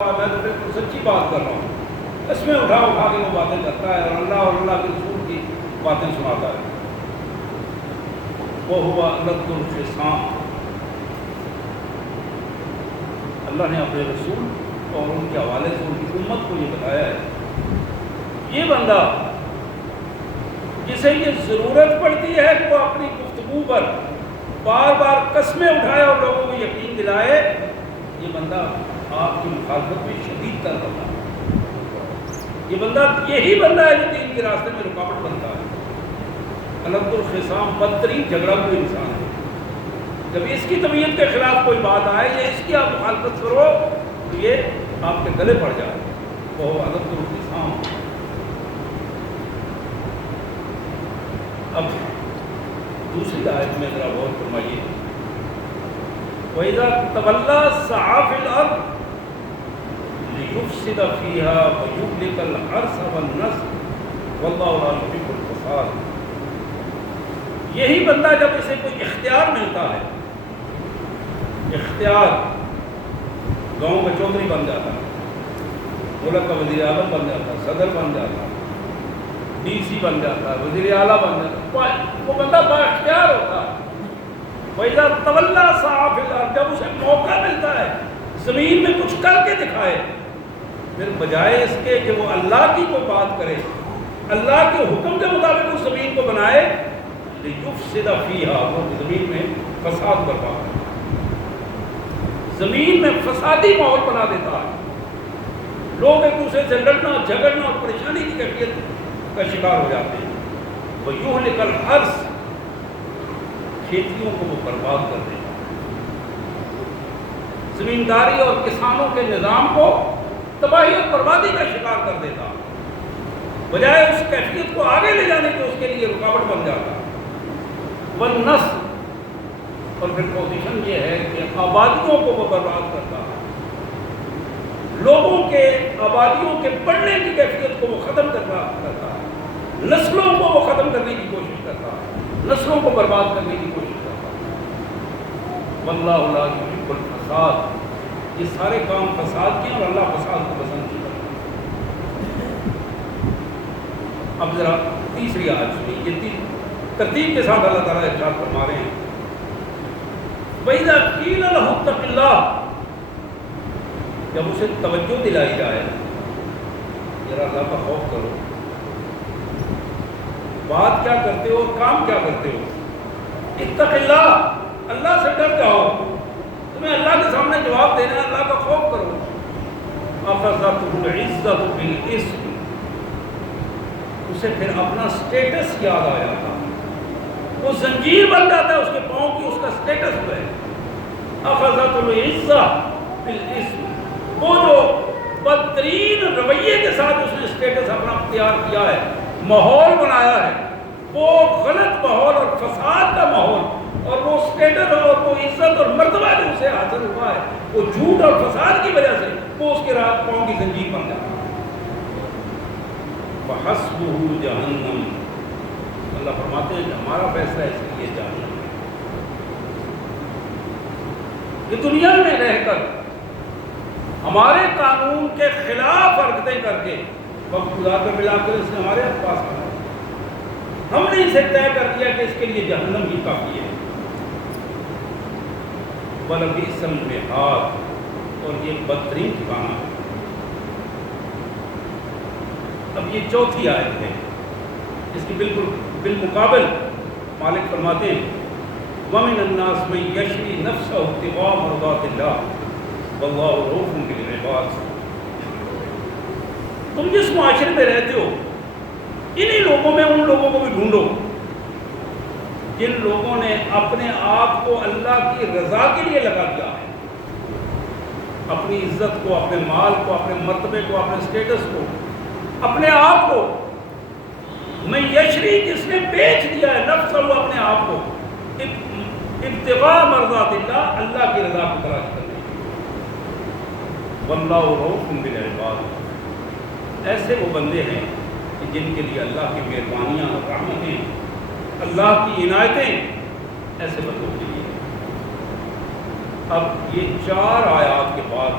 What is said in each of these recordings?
میں تو بالکل سچی بات کر رہا ہوں، اس میں اٹھا کے وہ باتیں کرتا ہے اور اللہ کے رسول کی باتیں سناتا ہے۔ وہ ہوا لد الخصام، اللہ نے اپنے رسول اور ان کے حوالے سے ان کی امت کو یہ بتایا ہے، یہ بندہ جسے یہ ضرورت پڑتی ہے کہ وہ اپنی گفتگو پر بار بار قسمیں اٹھائے اور لوگوں کو یقین دلائے، یہ بندہ آپ کی مخالفت میں شدید تر بندہ ہے۔ یہ بندہ یہی بندہ ہے جو دین کے راستے میں رکاوٹ بنتا ہے۔ الد الخصام بدترین جھگڑا کوئی انسان ہے۔ جب اس کی طبیعت کے خلاف کوئی بات آئے یا اس کی آپ مخالفت کرو تو یہ آپ کے گلے پڑ جائے، وہ الد الخصام۔ اب دوسری آیت میں ذرا غور فرمائیے، وَإِذَا تَوَلَّىٰ سَعَىٰ فِي الْأَرْضِ لِيُفْسِدَ فِيهَا وَيُهْلِكَ الْحَرْثَ وَالنَّسْلَ وَاللَّهُ لَا يُحِبُّ الْفَسَادَ۔ یہی بندہ جب اسے کوئی اختیار ملتا ہے، اختیار، گاؤں کا چودھری بن جاتا ہے، ملک کا وزیر اعظم بن جاتا ہے، صدر بن جاتا ہے، ڈی سی بن جاتا ہے، وزیر اعلیٰ بن جاتا ہے، وہ بندہ با اختیار ہوتا ہے۔ وَإِذَا تَوَلَّىٰ سَعَىٰ فِي الْأَرْضِ، جب اسے موقع ملتا ہے زمین میں کچھ کر کے دکھائے، پھر بجائے اس کے کہ وہ اللہ کی کوئی بات کرے، اللہ کے حکم کے مطابق اس زمین کو بنائے، لِيُفْسِدَ فِيهَا، وہ زمین میں فساد برپا کرے، زمین میں فسادی ماحول بنا دیتا ہے، لوگ ایک دوسرے سے لڑنا جھگڑنا اور پریشانی کی کیفیت کا شکار ہو جاتے ہیں۔ وَيُهْلِكَ الْحَرْثَ، کھیتیوں کو وہ برباد کر دیتا ہے، زمینداری اور کسانوں کے نظام کو تباہی اور بربادی کا شکار کر دیتا، بجائے اس کیفیت کو آگے لے جانے کے اس کے لیے رکاوٹ بن جاتا۔ والنسل، اور پھر پوزیشن یہ ہے کہ آبادیوں کو وہ برباد کرتا ہے، لوگوں کے آبادیوں کے بڑھنے کی کیفیت کو وہ ختم کرتا ہے، نسلوں کو وہ ختم کرنے کی کوشش کرتا ہے، نسلوں کو برباد کرنے کی کوشش کرتا ہے۔ واللہ لا یحب الفساد، یہ سارے کام فساد کے اور اللہ فساد کو پسند نہیں کرتا۔ اب ذرا تیسری آیت سنیے، یہ ترتیب کے ساتھ اللہ تعالیٰ ارشاد فرما رہے ہیں، وَإِذَا قِيلَ لَهُ اتَّقِ اللَّهَ، جب اسے توجہ دلائی جائے ذرا اللہ کا خوف کرو، بات کیا کرتے ہو اور کام کیا کرتے ہو، اتق اللہ، اللہ سے ڈر جاؤ، تمہیں اللہ کے سامنے جواب دینا ہے، اللہ کا خوف کرو۔ اخذتہ العزت بالاسم، اسے پھر اپنا سٹیٹس یاد آ جاتا، وہ زنجیر بن جاتا ہے اس کے پاؤں کی، اس کا سٹیٹس ہے۔ اخذت العزت بالاسم، وہ جو بدترین رویے کے ساتھ اس نے سٹیٹس اپنا اختیار کیا ہے، ماحول بنایا ہے، وہ غلط ماحول اور فساد کا ماحول، اور وہ سٹیٹس اور وہ عزت اور مرتبہ جو اسے حاصل ہوا ہے، وہ جھوٹ اور فساد کی وجہ سے وہ اس کے پاؤں کی زنجیر بن جاتا ہے۔ فحسبہ جہنم، اللہ فرماتے ہیں کہ ہمارا فیصلہ اس کے لیے جہنم ہے۔ یہ دنیا میں رہ کر ہمارے قانون کے خلاف حرکتیں کر کے وقت گزار کر ملا کر اس نے ہمارے پاس کرا، ہم نے اسے طے کر دیا کہ اس کے لیے جہنم ہی کافی ہے۔ وَلَبِئْسَ الْمِہَادُ، اور یہ بدترین ٹھکانہ ہے۔ اب یہ چوتھی آیت ہے، اس کی بالکل بالمقابل مالک فرماتے ہیں، وَمِنَ النَّاسِ مَن يَشْرِي نَفْسَهُ ابْتِغَاءَ مَرْضَاتِ اللَّهِ وَاللَّهُ رَءُوفٌ بِالْعِبَادِ۔ تم جس معاشرے میں رہتے ہو، انہی لوگوں میں ان لوگوں کو بھی ڈھونڈو جن لوگوں نے اپنے آپ کو اللہ کی رضا کے لیے لگا دیا ہے، اپنی عزت کو، اپنے مال کو، اپنے مرتبے کو، اپنے سٹیٹس کو، اپنے آپ کو، میں یشری، جس نے بیچ دیا ہے نفس، وہ اپنے آپ کو ابتغاء مرضات اللہ، اللہ کی رضا کو تلاش کرنے، واللہ رؤوف بالعباد، ایسے وہ بندے ہیں کہ جن کے لیے اللہ کی مہربانیاں اور رحمتیں، اللہ کی عنایتیں ایسے بندوں کے لیے۔ اب یہ 4 آیات کے بعد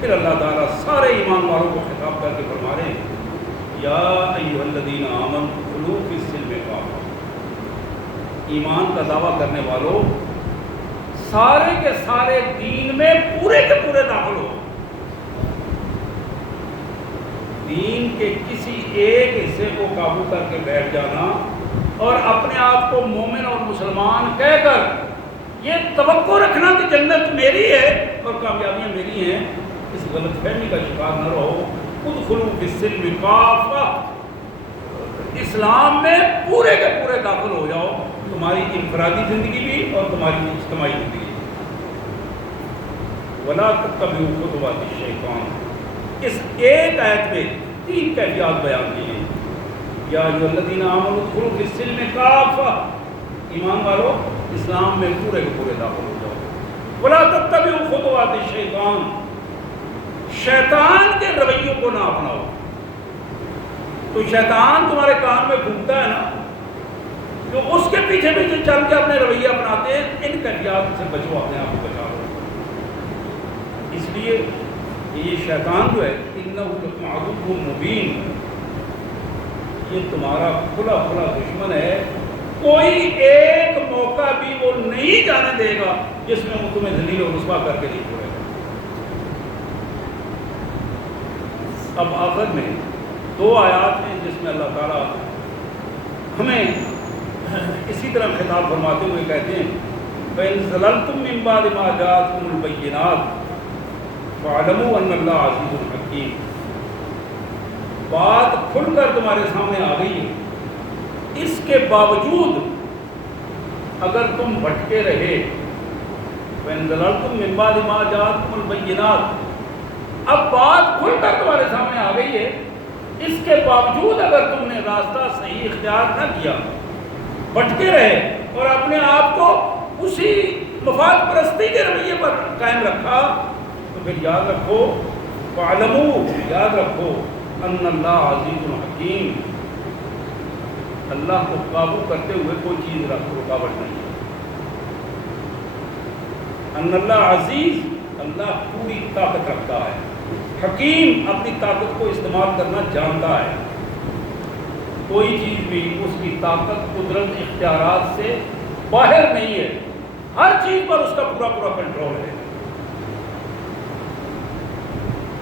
پھر اللہ تعالیٰ سارے ایمان والوں کو خطاب کر کے فرما رہے ہیں یا ایھا الذین آمنوا ادخلوا فی السلم کافہ، ایمان کا دعویٰ کرنے والوں سارے کے سارے دین میں پورے کے پورے داخل ہو۔ دین کے کسی ایک حصے کو قابو کر کے بیٹھ جانا اور اپنے آپ کو مومن اور مسلمان کہہ کر یہ توقع رکھنا کہ جنت میری ہے اور کامیابیاں میری ہیں، اس غلط فہمی کا شکار نہ رہو۔ ادخلوا فی السلم کافہ، اسلام میں پورے کے پورے داخل ہو جاؤ، تمہاری انفرادی زندگی بھی اور تمہاری اجتماعی زندگی بھی۔ ولا تتبعوا خطوات الشیطان، اس ایک آیت میں 3 کیفیات بیان کی ہیں۔ یا ایھا الذین آمنوا ادخلوا فی السلم کافہ، ایمان والو اسلام میں پورے کے پورے داخل ہو جاؤ۔ ولا تتبعوا خطوات الشیطان، شیطان کے رویوں کو نہ اپناؤ۔ تو شیطان تمہارے کان میں پھونکتا ہے نا، جو اس کے پیچھے پیچھے چل کے اپنے رویہ اپناتے ہیں، ان کیفیات سے بچو، اپنے آپ کو بچاؤ۔ اس لیے یہ شیطان جو ہے انہ لکم عدو مبین، یہ تمہارا کھلا کھلا دشمن ہے، کوئی ایک موقع بھی وہ نہیں جانے دے گا جس میں وہ تمہیں ذلیل و رسوا کر کے نہیں چھوڑے گا۔ اب آخر میں 2 آیات ہیں جس میں اللہ تعالیٰ ہمیں اسی طرح خطاب فرماتے ہوئے کہتے ہیں فَإِن زَلَلْتُم مِّن بَعْدِ مَا جَاءَتْكُمُ الْبَيِّنَاتُ فَاعْلَمُوا أَنَّ اللَّهَ عَزِيزٌ حَكِيمٌ، بات کھل کر تمہارے سامنے آ گئی ہے، اس کے باوجود اگر تم بھٹکے رہے، فَإِن زَلَلْتُم مِّن بَعْدِ مَا جَاءَتْكُمُ الْبَيِّنَاتُ، اب بات کھل کر تمہارے سامنے آ گئی ہے، اس کے باوجود اگر تم نے راستہ صحیح اختیار نہ کیا، بھٹکے رہے اور اپنے آپ کو اسی مفاد پرستی کے رویے پر قائم رکھا، تو پھر یاد رکھو، فَاعْلَمُوا، یاد رکھو، ان اللہ عزیز حکیم، اللہ کو قابو کرتے ہوئے کوئی چیز رکاوٹ نہیں ہے۔ ان اللہ عزیز، اللہ پوری طاقت رکھتا ہے، حکیم اپنی طاقت کو استعمال کرنا جانتا ہے، کوئی چیز بھی اس کی طاقت قدرت اختیارات سے باہر نہیں ہے، ہر چیز پر اس کا پورا پورا کنٹرول ہے۔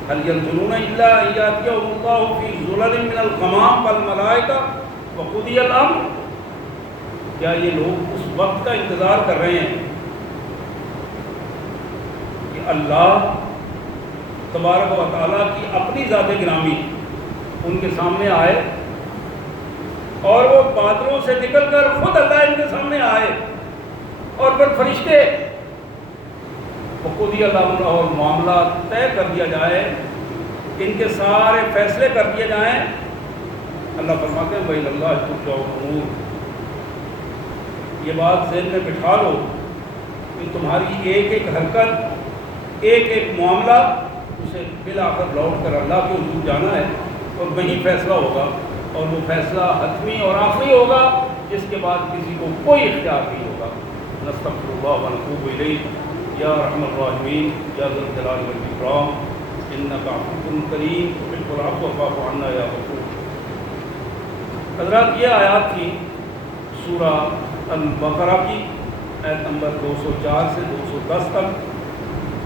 هل ينظرون الا ان ياتيهم الله في ظلل من الغمام والملائكه وقضي الامر، کیا یہ لوگ اس وقت کا انتظار کر رہے ہیں کہ اللہ تبارک و تعالیٰ کی اپنی ذات گرامی ان کے سامنے آئے اور وہ بادلوں سے نکل کر خود اللہ ان کے سامنے آئے اور پھر فرشتے خود الامر اور معاملہ طے کر دیا جائے، ان کے سارے فیصلے کر دیے جائیں؟ اللہ فرماتے ہیں بھائی اللہ ترجع الامور، یہ بات ذہن میں بٹھا لو کہ تمہاری ایک ایک حرکت، ایک ایک معاملہ، اسے بالآخر لوٹ کر اللہ کے حضور جانا ہے اور وہیں فیصلہ ہوگا، اور وہ فیصلہ حتمی اور آخری ہوگا جس کے بعد کسی کو کوئی اختیار نہیں ہوگا۔ نستغفر اللہ ونتوب الیہ یا رحم الراحمین یا ذا الجلال والاکرام انک عفو کریم تحب العفو فاعف عنا یا غفور۔ حضرات، یہ آیات تھی سورہ البقرہ کی آیت نمبر 204 سے 210 تک،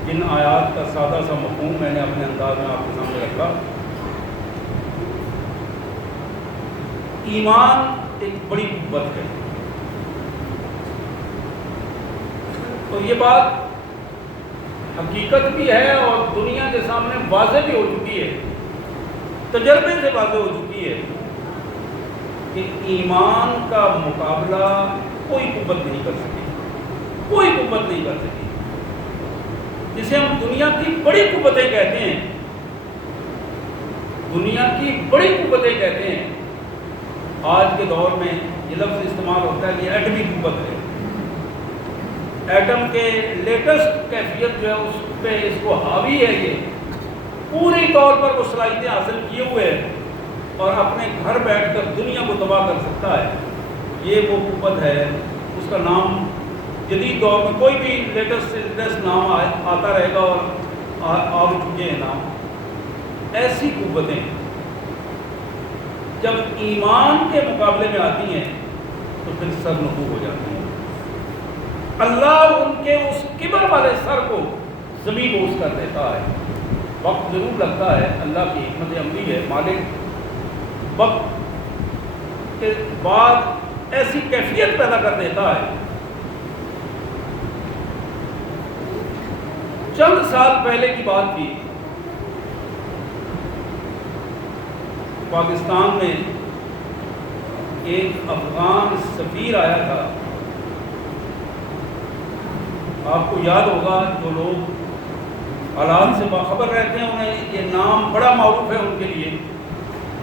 جن آیات کا سادہ سا مفہوم میں نے اپنے انداز میں آپ کے سامنے رکھا۔ ایمان ایک بڑی قوت ہے، اور یہ بات حقیقت بھی ہے اور دنیا کے سامنے واضح بھی ہو چکی ہے، تجربے سے واضح ہو چکی ہے کہ ایمان کا مقابلہ کوئی قوت نہیں کر سکی، کوئی قوت نہیں کر سکی۔ جسے ہم دنیا کی بڑی قوتیں کہتے ہیں، دنیا کی بڑی قوتیں کہتے ہیں، آج کے دور میں یہ لفظ استعمال ہوتا ہے کہ ایٹمی قوت ہے، ایٹم کے لیٹسٹ کیفیت جو ہے اس پہ اس کو حاوی ہے، یہ پوری طور پر وہ صلاحیتیں حاصل کیے ہوئے ہے اور اپنے گھر بیٹھ کر دنیا کو تباہ کر سکتا ہے۔ یہ وہ قوت ہے، اس کا نام جدید دور میں کوئی بھی لیٹسٹ نام آتا رہے گا اور آ چکے ہیں نا، ایسی قوتیں جب ایمان کے مقابلے میں آتی ہیں تو پھر سر نکو ہو جاتی ہیں۔ اللہ ان کے اس کبر والے سر کو زمین بوس کر دیتا ہے۔ وقت ضرور لگتا ہے، اللہ کی حکمت عملی ہے، مالک وقت کے بعد ایسی کیفیت پیدا کر دیتا ہے۔ چند سال پہلے کی بات تھی، پاکستان میں ایک افغان سفیر آیا تھا۔ آپ کو یاد ہوگا، جو لوگ حالات سے باخبر رہتے ہیں انہیں یہ نام بڑا معروف ہے ان کے لیے۔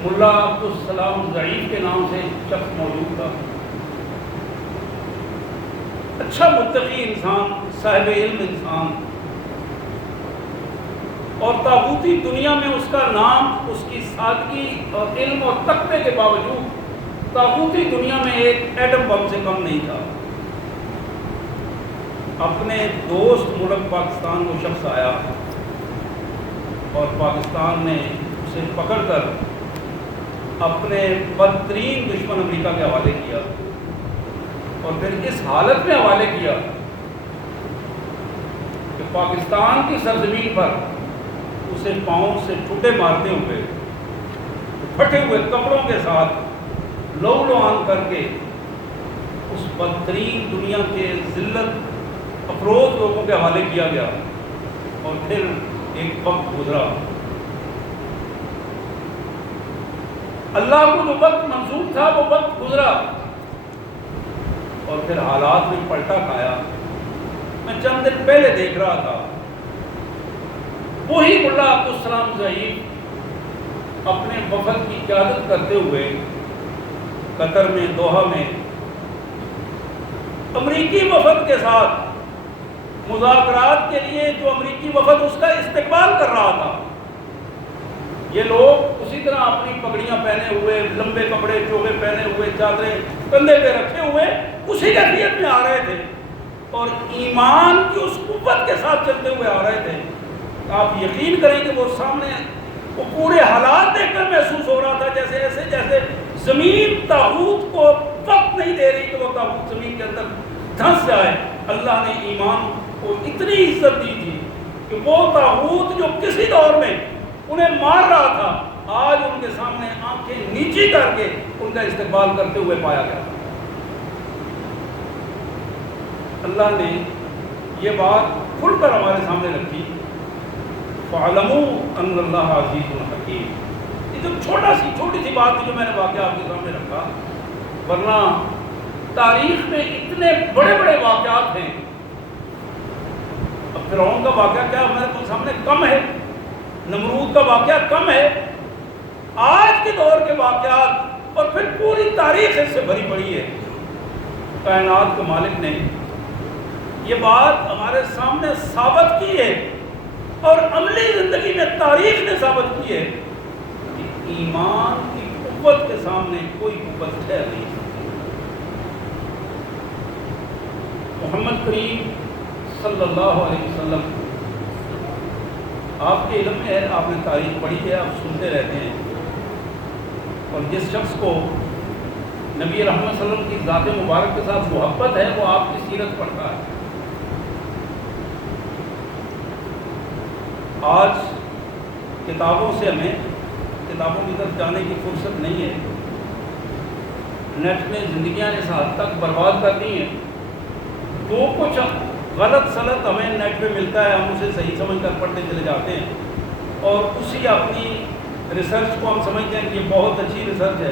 ملا عبدالسلام ضعیف کے نام سے شخص موجود تھا، اچھا متقی انسان، صاحب علم انسان، اور طاغوتی دنیا میں اس کا نام اس کی سادگی اور علم اور تقوی کے باوجود طاغوتی دنیا میں ایک ایٹم بم سے کم نہیں تھا۔ اپنے دوست ملک پاکستان وہ شخص آیا اور پاکستان نے اسے پکڑ کر اپنے بدترین دشمن امریکہ کے حوالے کیا، اور پھر اس حالت میں حوالے کیا کہ پاکستان کی سرزمین پر اسے پاؤں سے ٹھڈے مارتے ہوئے، پھٹے ہوئے کپڑوں کے ساتھ لو لوان کر کے اس بدترین دنیا کے ذلت افروز لوگوں کے حوالے کیا گیا۔ اور پھر ایک وقت گزرا، اللہ کو جو وقت منظور تھا وہ وقت گزرا، اور پھر حالات میں پلٹا کھایا۔ میں چند دن پہلے دیکھ رہا تھا، وہی ملا عبدالسلام ضعیف اپنے وفد کی قیادت کرتے ہوئے قطر میں، دوحہ میں، امریکی وفد کے ساتھ مذاکرات کے لیے، جو امریکی وفد اس کا استقبال کر رہا تھا، یہ لوگ اسی طرح اپنی پگڑیاں پہنے ہوئے، لمبے کپڑے چوغے پہنے ہوئے، چادریں کندھے پہ رکھے ہوئے اسی کیفیت میں آ رہے تھے، اور ایمان کی اس قوت کے ساتھ چلتے ہوئے آ رہے تھے۔ آپ یقین کریں کہ وہ سامنے وہ پورے حالات دیکھ کر محسوس ہو رہا تھا جیسے زمین طاغوت کو وقت نہیں دے رہی کہ وہ طاغوت زمین کے اندر دھنس جائے۔ اللہ نے ایمان کو اتنی عزت دی تھی کہ وہ طاغوت جو کسی دور میں انہیں مار رہا تھا، آج ان کے سامنے آنکھیں نیچی کر کے ان کا استقبال کرتے ہوئے پایا گیا۔ اللہ نے یہ بات کھل کر ہمارے سامنے رکھی، فَاعْلَمُوا أَنَّ اللَّهَ عَزِيزٌ حَكِيمٌ۔ یہ جو چھوٹی سی بات تھی جو میں نے واقعہ آپ کے سامنے رکھا، ورنہ تاریخ میں اتنے بڑے بڑے واقعات ہیں۔ اب فرعون کا واقعہ کیا ہمارے سامنے کم ہے، نمرود کا واقعہ کم ہے، آج کے دور کے واقعات اور پھر پوری تاریخ اس سے بھری پڑی ہے۔ کائنات کے مالک نے یہ بات ہمارے سامنے ثابت کی ہے، اور عملی زندگی میں تاریخ نے ثابت کی ہے کہ ایمان کی قوت کے سامنے کوئی قوت ٹھہر نہیں سکتی۔ محمد کریم صلی اللہ علیہ وسلم، آپ کے علم میں ہے، آپ نے تاریخ پڑھی ہے، آپ سنتے رہتے ہیں، اور جس شخص کو نبی رحمت صلی اللہ علیہ وسلم کی ذات مبارک کے ساتھ محبت ہے وہ آپ کی سیرت پڑھتا ہے۔ آج کتابوں سے ہمیں کتابوں کی طرف جانے کی فرصت نہیں ہے، نیٹ نے زندگیاں اس حد تک برباد کر دی ہیں، تو کچھ غلط سلط ہمیں نیٹ پہ ملتا ہے، ہم اسے صحیح سمجھ کر پڑھتے چلے جاتے ہیں، اور اسی اپنی ریسرچ کو ہم سمجھتے ہیں کہ یہ بہت اچھی ریسرچ ہے،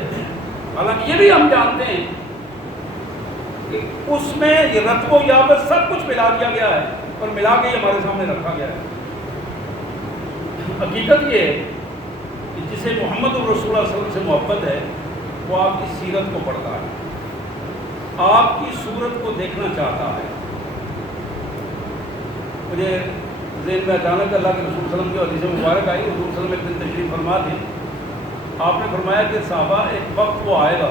حالانکہ یہ بھی ہم جانتے ہیں کہ اس میں یہ رتب و یابت سب کچھ ملا دیا گیا ہے، اور ملا کے ہمارے سامنے رکھا گیا ہے۔ حقیقت یہ ہے کہ جسے محمد الرسول اللہ صلی اللہ علیہ وسلم سے محبت ہے وہ آپ کی سیرت کو پڑھتا ہے، آپ کی صورت کو دیکھنا چاہتا ہے۔ مجھے ذہن میں اچانک اللہ کے رسول صلی اللہ علیہ وسلم کی حدیث مبارک آئی، حضور صلی اللہ علیہ وسلم ایک دن تشریف فرما تھے، آپ نے فرمایا کہ صحابہ ایک وقت وہ آئے گا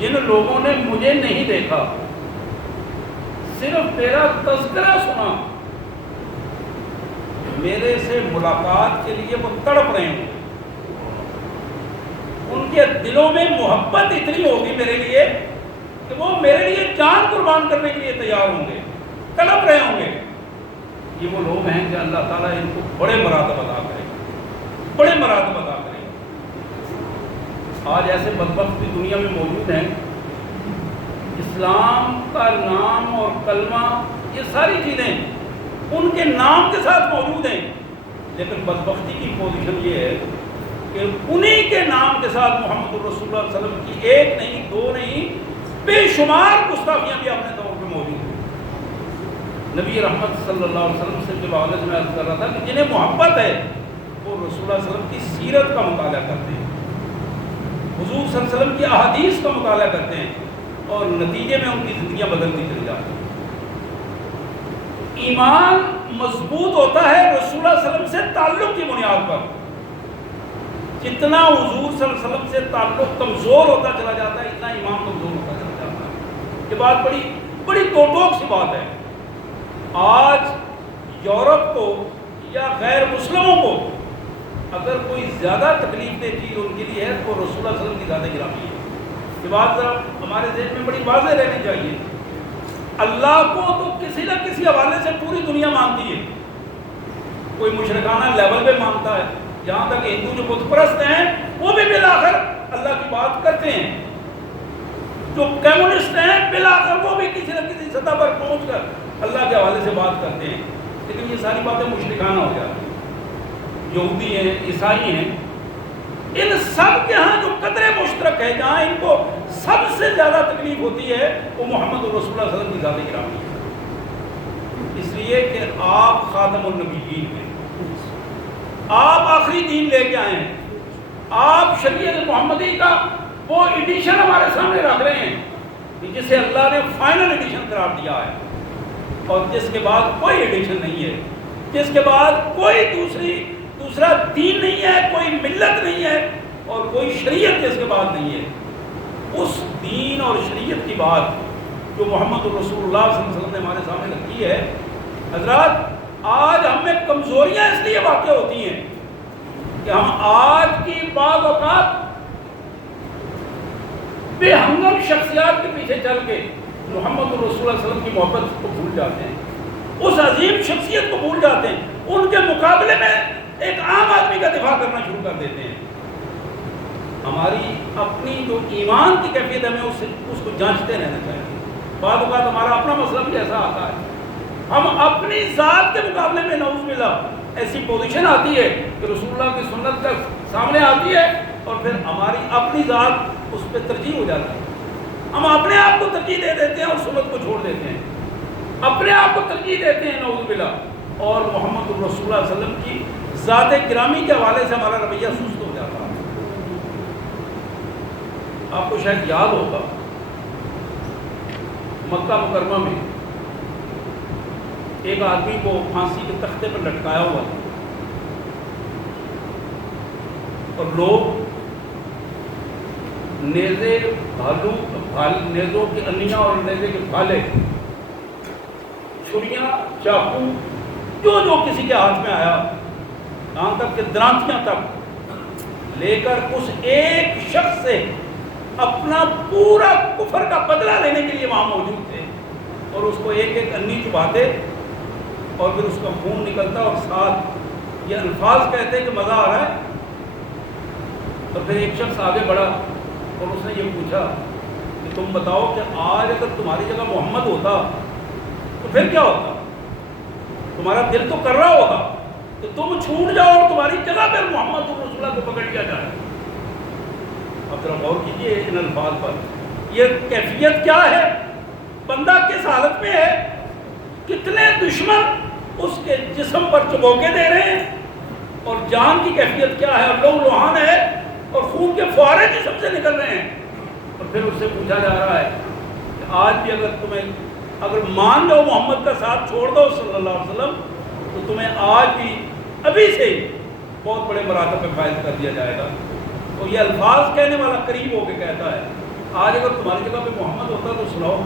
جن لوگوں نے مجھے نہیں دیکھا، صرف میرا تذکرہ سنا، میرے سے ملاقات کے لیے وہ تڑپ رہے ہوں، ان کے دلوں میں محبت اتنی ہوگی میرے لیے کہ وہ میرے لیے جان قربان کرنے کے لیے تیار ہوں گے، تڑپ رہے ہوں گے۔ یہ وہ لوگ ہیں کہ اللہ تعالیٰ ان کو بڑے مراتب عطا کرے گا، بڑے مراتب عطا کرے گا۔ آج ایسے بدبخت بھی دنیا میں موجود ہیں، اسلام کا نام اور کلمہ یہ ساری چیزیں ان کے نام کے ساتھ موجود ہیں، لیکن بدبختی کی پوزیشن یہ ہے کہ انہی کے نام کے ساتھ محمد الرسول اللہ صلی اللہ علیہ وسلم کی ایک نہیں، دو نہیں، بے شمار گستاخیاں بھی اپنے دور پہ موجود ہیں۔ نبی رحمت صلی اللہ علیہ وسلم سے جب آغاز میں عرض کر رہا تھا کہ جنہیں محبت ہے وہ رسول اللہ صلی اللہ علیہ وسلم کی سیرت کا مطالعہ کرتے ہیں، حضور صلی اللہ علیہ وسلم کی احادیث کا مطالعہ کرتے ہیں، اور نتیجے میں ان کی زندگیاں بدلتی چلی جاتی ہیں۔ ایمان مضبوط ہوتا ہے رسول اللہ صلی اللہ علیہ وسلم سے تعلق کی بنیاد پر۔ جتنا حضور صلی اللہ علیہ وسلم سے تعلق کمزور ہوتا چلا جاتا ہے، اتنا ایمان کمزور ہوتا چلا جاتا ہے۔ یہ بات بڑی ٹوک سی بات ہے۔ آج یورپ کو یا غیر مسلموں کو اگر کوئی زیادہ تکلیف دہ چیز ان کے لیے ہے تو رسول اللہ صلی اللہ علیہ وسلم کی ذات گرامی ہے۔ یہ بات ذرا ہمارے ذہن میں بڑی واضح رہنی چاہیے۔ اللہ کو تو کسی نہ کسی حوالے سے پوری دنیا مانتی ہے، کوئی مشرکانہ لیول پہ مانتا ہے، یہاں تک ہندو جو بت پرست ہیں وہ بھی بالآخر اللہ کی بات کرتے ہیں، جو کمیونسٹ ہیں بالآخر وہ بھی کسی نہ کسی سطح پر پہنچ کر اللہ کے حوالے سے بات کرتے ہیں، لیکن یہ ساری باتیں مشرکانہ ہو جاتی ہیں۔ یہودی ہیں، عیسائی ہیں، ان سب کے ہاں جو قدر مشترک ہے، جہاں ان کو سب سے زیادہ تکلیف ہوتی ہے، وہ محمد رسول اللہ صلی اللہ علیہ وسلم کی ذات گرامی ہے۔ اس لیے کہ آپ خاتم النبیین ہیں، آپ آخری دین لے کے آئے ہیں، آپ شریعت محمدی کا وہ ایڈیشن ہمارے سامنے رکھ رہے ہیں جسے اللہ نے فائنل ایڈیشن قرار دیا ہے، اور جس کے بعد کوئی ایڈیشن نہیں ہے، جس کے بعد کوئی دوسرا دین نہیں ہے، کوئی ملت نہیں ہے، اور کوئی شریعت جس کے بعد نہیں ہے۔ اس دین اور شریعت کی بات جو محمد الرسول اللہ صلی اللہ علیہ وسلم نے ہمارے سامنے رکھی ہے، حضرات آج ہم میں کمزوریاں اس لیے واقع ہوتی ہیں کہ ہم آج کی بعض اوقات بے ہنگم شخصیات کے پیچھے چل کے محمد الرسول اللہ علیہ وسلم کی محبت کو بھول جاتے ہیں، اس عظیم شخصیت کو بھول جاتے ہیں، ان کے مقابلے میں ایک عام آدمی کا دفاع کرنا شروع کر دیتے ہیں۔ ہماری اپنی جو ایمان کی کیفیت ہے، ہمیں اس کو جانچتے رہنا چاہیے۔ بعض اوقات ہمارا اپنا مسئلہ بھی ایسا آتا ہے، ہم اپنی ذات کے مقابلے میں نعوذ باللہ ایسی پوزیشن آتی ہے کہ رسول اللہ کی سنت کا سامنے آتی ہے، اور پھر ہماری اپنی ذات اس پہ ترجیح ہو جاتی ہے، ہم اپنے آپ کو ترجیح دے دیتے ہیں اور سنت کو چھوڑ دیتے ہیں، اپنے آپ کو ترجیح دیتے ہیں نعوذ باللہ، اور محمد الرسول اللہ صلی اللہ علیہ وسلم کی ذات گرامی کے حوالے سے ہمارا رویہ سست ہو جاتا ہے۔ آپ کو شاید یاد ہوگا مکہ مکرمہ میں ایک آدمی کو پھانسی کے تختے پر لٹکایا ہوا تھا، اور لوگ نیزے نیزوں کی انیاں اور نیزے کے بھالے، چھریاں، چاقو، جو کسی کے ہاتھ میں آیا، یہاں تک کہ درانتیاں تک لے کر اس ایک شخص سے اپنا پورا کفر کا بدلہ لینے کے لیے وہاں موجود تھے، اور اس کو ایک ایک انی چباتے اور پھر اس کا خون نکلتا اور ساتھ یہ الفاظ کہتے کہ مزہ آ رہا ہے۔ اور پھر ایک شخص آگے بڑھا اور اس نے یہ پوچھا کہ تم بتاؤ کہ آج اگر تمہاری جگہ محمد ہوتا تو پھر کیا ہوتا؟ تمہارا دل تو کر رہا ہوگا کہ تم چھوٹ جاؤ اور تمہاری جگہ پہ محمد رسول اللہ کو پکڑ لیا جائے۔ اب ذرا غور کیجیے ان الفاظ پر، یہ کیفیت کیا ہے؟ بندہ کس حالت میں ہے؟ کتنے دشمن اس کے جسم پر چبوکے دے رہے ہیں، اور جان کی کیفیت کیا ہے؟ لو لوہان ہے اور خون کے فوارے جسم سے نکل رہے ہیں، اور پھر اس سے پوچھا جا رہا ہے کہ آج بھی اگر مان لو محمد کا ساتھ چھوڑ دو صلی اللہ علیہ وسلم، تو تمہیں آج بھی ابھی سے بہت بڑے مراتب پہ فائز کر دیا جائے گا۔ تو یہ الفاظ کہنے والا قریب ہو کے کہتا ہے آج اگر تمہاری جگہ پہ محمد ہوتا تو سناؤ۔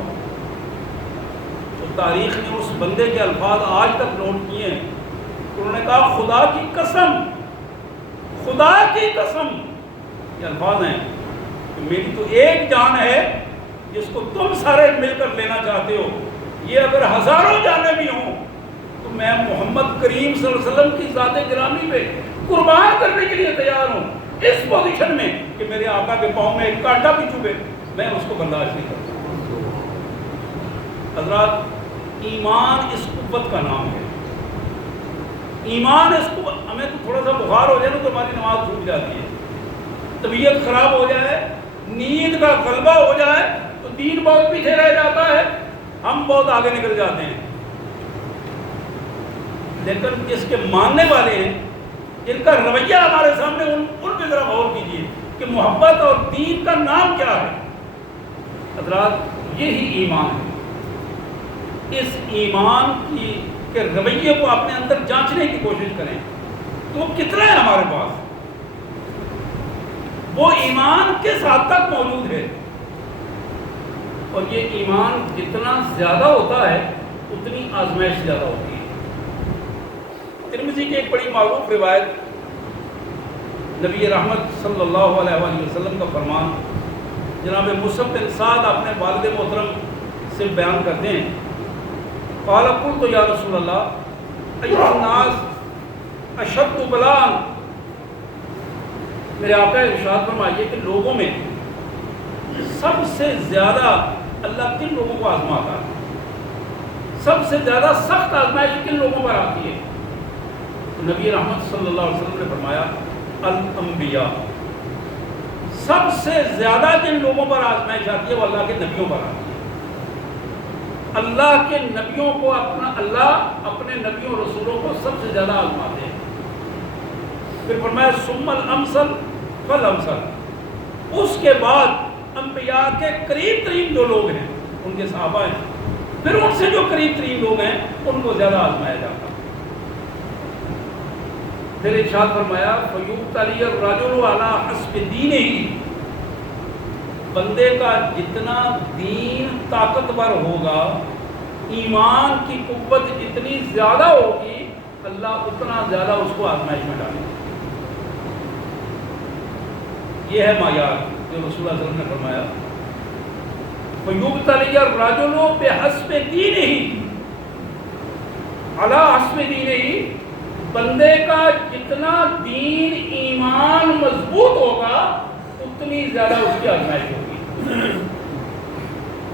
تو تاریخ نے اس بندے کے الفاظ آج تک نوٹ کیے ہیں انہوں نے کہا خدا کی قسم، خدا کی قسم، یہ الفاظ ہیں کہ میری تو ایک جان ہے جس کو تم سارے مل کر لینا چاہتے ہو، یہ اگر ہزاروں جانیں بھی ہوں تو میں محمد کریم صلی اللہ علیہ وسلم کی ذات گرامی پہ قربان کرنے کے لیے تیار ہوں، اس پوزیشن میں کہ میرے آقا کے پاؤں میں ایک کانٹا بھی چبھے میں اس کو برداشت نہیں کرتا۔ حضرات، ایمان اس قوت کا نام ہے، ایمان اس کو، ہمیں تو تھوڑا سا بخار ہو جائے نا تو ہماری نماز چھوٹ جاتی ہے، طبیعت خراب ہو جائے، نیند کا غلبہ ہو جائے تو دین بہت پیچھے رہ جاتا ہے، ہم بہت آگے نکل جاتے ہیں۔ لیکن جس کے ماننے والے ہیں، جن کا رویہ ہمارے سامنے، ان پہ ذرا غور کیجیے کہ محبت اور دین کا نام کیا ہے۔ حضرات، یہی ایمان ہے۔ اس ایمان کے رویے کو اپنے اندر جانچنے کی کوشش کریں تو وہ کتنا ہے ہمارے پاس، وہ ایمان کس حد تک موجود ہے، اور یہ ایمان جتنا زیادہ ہوتا ہے اتنی آزمائش زیادہ ہوتی ہے۔ ترمذی کی ایک بڑی معروف روایت، نبی رحمت صلی اللہ علیہ وآلہ وسلم کا فرمان، جناب مصعب بن سعد اپنے والد محترم سے بیان کرتے ہیں، قال قلت یا رسول اللہ ایھا الناس اشد بلاء، میرے آقا ارشاد فرمائیے کہ لوگوں میں سب سے زیادہ اللہ کن لوگوں کو آزماتا ہے، سب سے زیادہ سخت آزمائش کن لوگوں پر آتی ہے؟ تو نبی رحمت صلی اللہ علیہ وسلم نے فرمایا الانبیاء، سب سے زیادہ جن لوگوں پر آزمائش آتی ہے وہ اللہ کے نبیوں پر آتی ہے۔ اللہ کے نبیوں کو اللہ اپنے نبیوں رسولوں کو سب سے زیادہ آزماتے ہیں۔ پھر فرمایا ثم الامثل فالامثل، اس کے بعد انبیاء کے قریب ترین جو لوگ ہیں ان کے صحابہ ہیں، پھر ان سے جو قریب ترین لوگ ہیں ان کو زیادہ آزمایا جاتا ہے۔ پھر ارشاد فرمایا فیبتلی الرجل علی حسب دینہ، بندے کا جتنا دین طاقتور ہوگا، ایمان کی قوت جتنی زیادہ ہوگی، اللہ اتنا زیادہ اس کو آزمائش میں ڈالے گا۔ یہ ہے معیار جو رسول اللہ صلی اللہ علیہ وسلم نے فرمایا فیبتلی الرجل بحسب دینہ، علی حسب دینہ، بندے کا جتنا دین ایمان مضبوط ہوگا اتنی زیادہ اس کی آزمائش ہوگی۔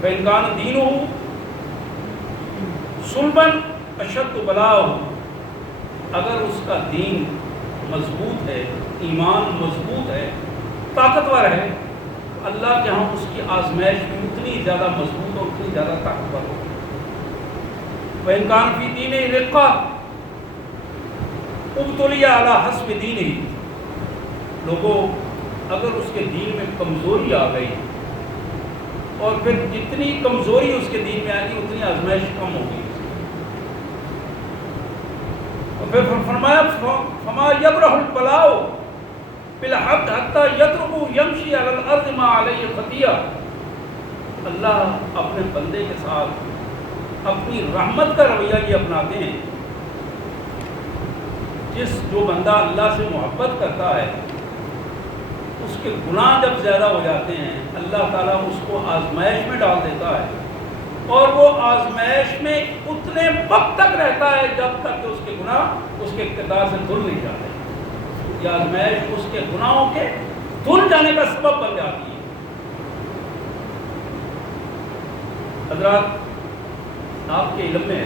فإن كان دینہ صلبا اشد بلاء، اگر اس کا دین مضبوط ہے، ایمان مضبوط ہے، طاقتور ہے، اللہ کے ہاں اس کی آزمائش بھی اتنی زیادہ مضبوط اور اتنی زیادہ طاقتور ہوگی۔ وإن كان في دینہ رقہ ابتلی علی حسب دینہ، لوگوں اگر اس کے دین میں کمزوری آ گئی اور پھر جتنی کمزوری اس کے دین میں آئے گی اتنی آزمائش کم ہوگی۔ اور پھر فرمایا فما یبرح البلاء بالعبد حتی یترک یمشی علی الارض ما علیہ خطیہ، اللہ اپنے بندے کے ساتھ اپنی رحمت کا رویہ یہ اپناتے ہیں، جو بندہ اللہ سے محبت کرتا ہے اس کے گناہ جب زیادہ ہو جاتے ہیں اللہ تعالیٰ اس کو آزمائش میں ڈال دیتا ہے، اور وہ آزمائش میں اتنے وقت تک رہتا ہے جب تک کہ اس کے گناہ اس کے اقتدار سے دھل نہیں جاتے۔ یہ آزمائش اس کے گناہوں کے دھل جانے کا سبب بن جاتی ہے۔ حضرات، آپ کے علم میں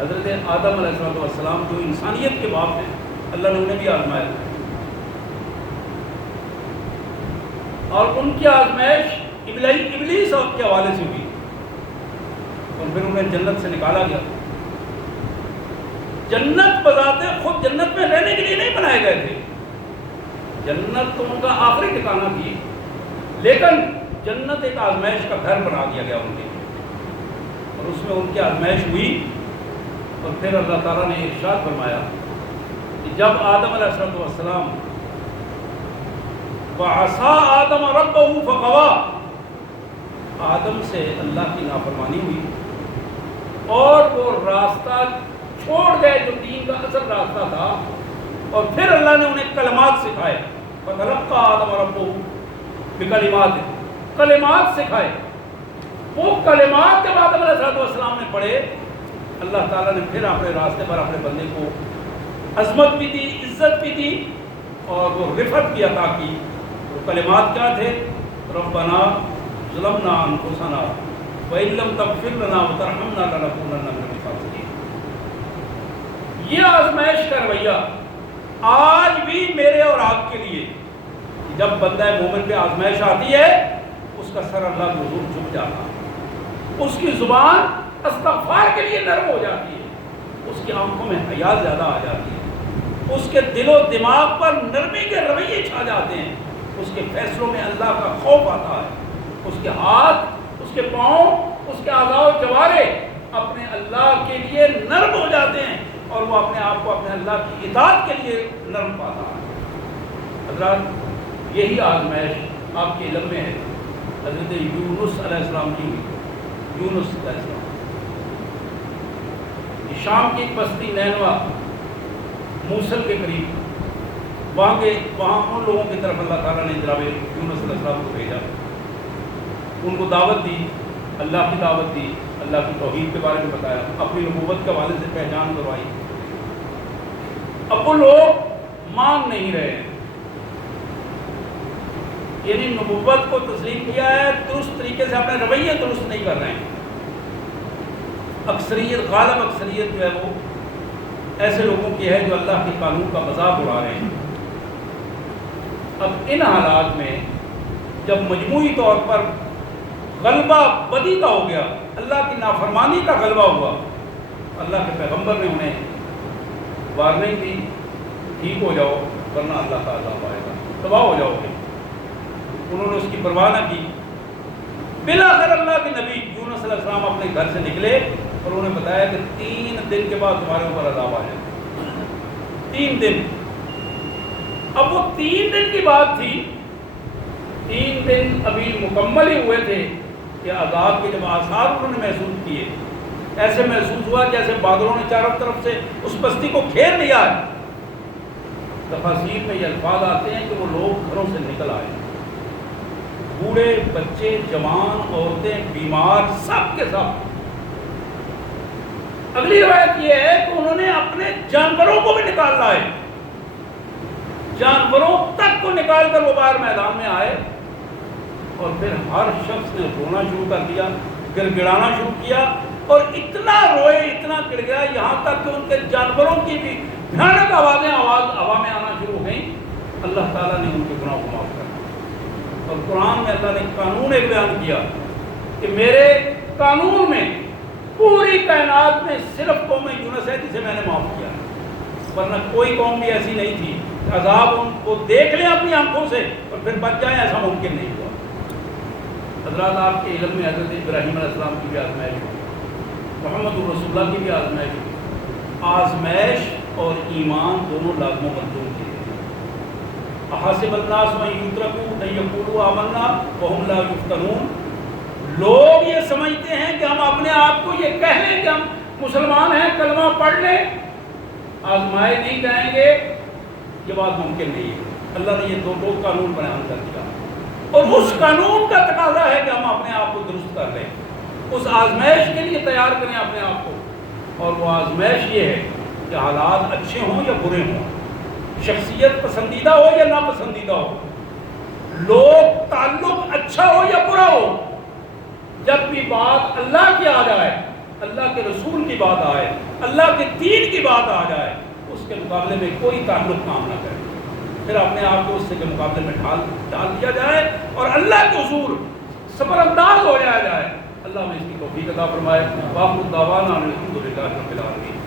حضرت آدم علیہ السلام جو انسانیت کے باپ ہیں، اللہ نے انہیں بھی آزمایا، اور ان کی آزمائش ابلیس کے حوالے سے ہوئی، اور پھر انہیں جنت سے نکالا گیا۔ جنت بذات خود جنت میں رہنے کے لیے نہیں بنائے گئے تھے، جنت تو ان کا آخری ٹھکانہ تھی، لیکن جنت ایک آزمائش کا گھر بنا دیا گیا ان کے لیے، اور اس میں ان کی آزمائش ہوئی۔ اور پھر اللہ تعالیٰ نے ارشاد فرمایا کہ جب آدم علیہ السلام وعصا آدم ربہ فغوی، آدم سے اللہ کی نافرمانی ہوئی اور وہ راستہ چھوڑ گئے جو دین کا اصل راستہ تھا، اور پھر اللہ نے انہیں کلمات سکھائے، فتلقى آدم ربہ بکلمات، کلمات سکھائے۔ وہ کلمات جب آدم علیہ السلام نے پڑھے، اللہ تعالیٰ نے پھر اپنے راستے پر اپنے بندے کو عظمت بھی دی، عزت بھی دی، اور وہ رفعت بھی عطا کی۔ وہ کلمات کیا تھے؟ ربنا ظلمنا انفسنا وان لم تغفر لنا وترحمنا لنکونن من الخاسرین۔ یہ آزمائش کا رویہ آج بھی میرے اور آپ کے لیے، جب بندہ مومن پہ آزمائش آتی ہے اس کا سر اللہ کے حضور جھک جاتا ہے، اس کی زبان استغفار کے لیے نرم ہو جاتی ہے، اس کی آنکھوں میں حیا زیادہ آ جاتی ہے، اس کے دل و دماغ پر نرمی کے رویے چھا جاتے ہیں، اس کے فیصلوں میں اللہ کا خوف آتا ہے، اس کے ہاتھ، اس کے پاؤں، اس کے اعضاء و جوارے اپنے اللہ کے لیے نرم ہو جاتے ہیں، اور وہ اپنے آپ کو اپنے اللہ کی اطاعت کے لیے نرم پاتا ہے۔ حضرات، یہی آزمائش آپ کے علم میں ہے، حضرت یونس علیہ السلام کی ہوئی۔ یونس علیہ السلام شام کی بستی نینوا، موصل کے قریب، وہاں ان لوگوں کی طرف اللہ تعالیٰ نے جناب یونس علیہ السلام کو بھیجا، ان کو دعوت دی، اللہ کی دعوت دی، اللہ کی توحید کے بارے میں بتایا، اپنی نبوت کے حوالے سے پہچان کروائی۔ اب وہ لوگ مان نہیں رہے ہیں، یعنی نبوت کو تسلیم کیا ہے، درست طریقے سے اپنے رویے درست نہیں کر رہے ہیں۔ اکثریت، غالب اکثریت جو ہے وہ ایسے لوگوں کی ہے جو اللہ کے قانون کا مذاق اڑا رہے ہیں۔ اب ان حالات میں جب مجموعی طور پر غلبہ بدی کا ہو گیا، اللہ کی نافرمانی کا غلبہ ہوا، اللہ کے پیغمبر نے انہیں وارننگ دی، ٹھیک ہو جاؤ ورنہ اللہ کا عذاب آئے گا، تباہ ہو جاؤ گے۔ انہوں نے اس کی پرواہ نہ کی۔ بالآخر اللہ کے نبی یونس علیہ السلام اپنے گھر سے نکلے اور انہوں نے بتایا کہ 3 دن کے بعد تمہارے اوپر عذاب آ جائے گا۔ 3 دن۔ اب وہ 3 دن کی بات تھی، 3 دن ابھی مکمل ہی ہوئے تھے کہ عذاب کے جب آثار انہوں نے محسوس کیے، ایسے محسوس ہوا جیسے بادلوں نے چاروں طرف سے اس بستی کو گھیر لیا ہے۔ تفاسیر میں یہ الفاظ آتے ہیں کہ وہ لوگ گھروں سے نکل آئے، بوڑھے، بچے، جوان، عورتیں، بیمار، سب کے سب۔ اگلی روایت یہ ہے کہ انہوں نے اپنے جانوروں کو بھی نکال لائے، جانوروں تک کو نکال کر وہ باہر میدان میں آئے، اور پھر ہر شخص نے رونا شروع کر دیا، گر گڑانا شروع کیا، اور اتنا روئے، اتنا گر گیا، یہاں تک کہ ان کے جانوروں کی بھی بھیانک آوازیں ہوا میں آنا شروع ہو گئیں۔ اللہ تعالیٰ نے ان کے گناہ کو معاف کر دیا، اور قرآن میں اللہ نے قانون ایک بیان کیا کہ میرے قانون میں پوری کائنات میں صرف قوم یونس ہے جسے میں نے معاف کیا، ورنہ کوئی قوم بھی ایسی نہیں تھی کہ عذاب ان کو دیکھ لیں اپنی آنکھوں سے اور پھر بچ جائیں، ایسا ممکن نہیں ہوا۔ حضرات، آپ کے علم میں حضرت ابراہیم علیہ السلام کی بھی آزمائش ہوئی، محمد رسول اللہ کی بھی آزمائش ہوئی۔ آزمائش اور ایمان دونوں لازم و ملزوم تھے۔ احسب الناس ان یترکوا ان یقولوا آمنا وهم لا یفتنون، لوگ یہ سمجھتے ہیں کہ ہم اپنے آپ کو یہ کہہ لیں کہ ہم مسلمان ہیں، کلمہ پڑھ لیں، آزمائے نہیں جائیں گے، یہ بات ممکن نہیں ہے۔ اللہ نے یہ دو قانون بیان کر دیا، اور اس قانون کا تقاضا ہے کہ ہم اپنے آپ کو درست کر لیں، اس آزمائش کے لیے تیار کریں اپنے آپ کو، اور وہ آزمائش یہ ہے کہ حالات اچھے ہوں یا برے ہوں، شخصیت پسندیدہ ہو یا ناپسندیدہ ہو، لوگ تعلق اچھا ہو یا برا ہو، جب بھی بات اللہ کی آ جائے، اللہ کے رسول کی بات آئے، اللہ کے دین کی بات آ جائے، اس کے مقابلے میں کوئی تعلق کام نہ کرے، پھر اپنے آپ کو اس سے کے مقابلے میں ڈال دیا جائے اور اللہ کے حضور صبر انداز ہو جایا جائے۔ اللہ میں اس کی توفیق عطا فرمائے۔ واخر دعوانا الحمد للہ رب العالمین۔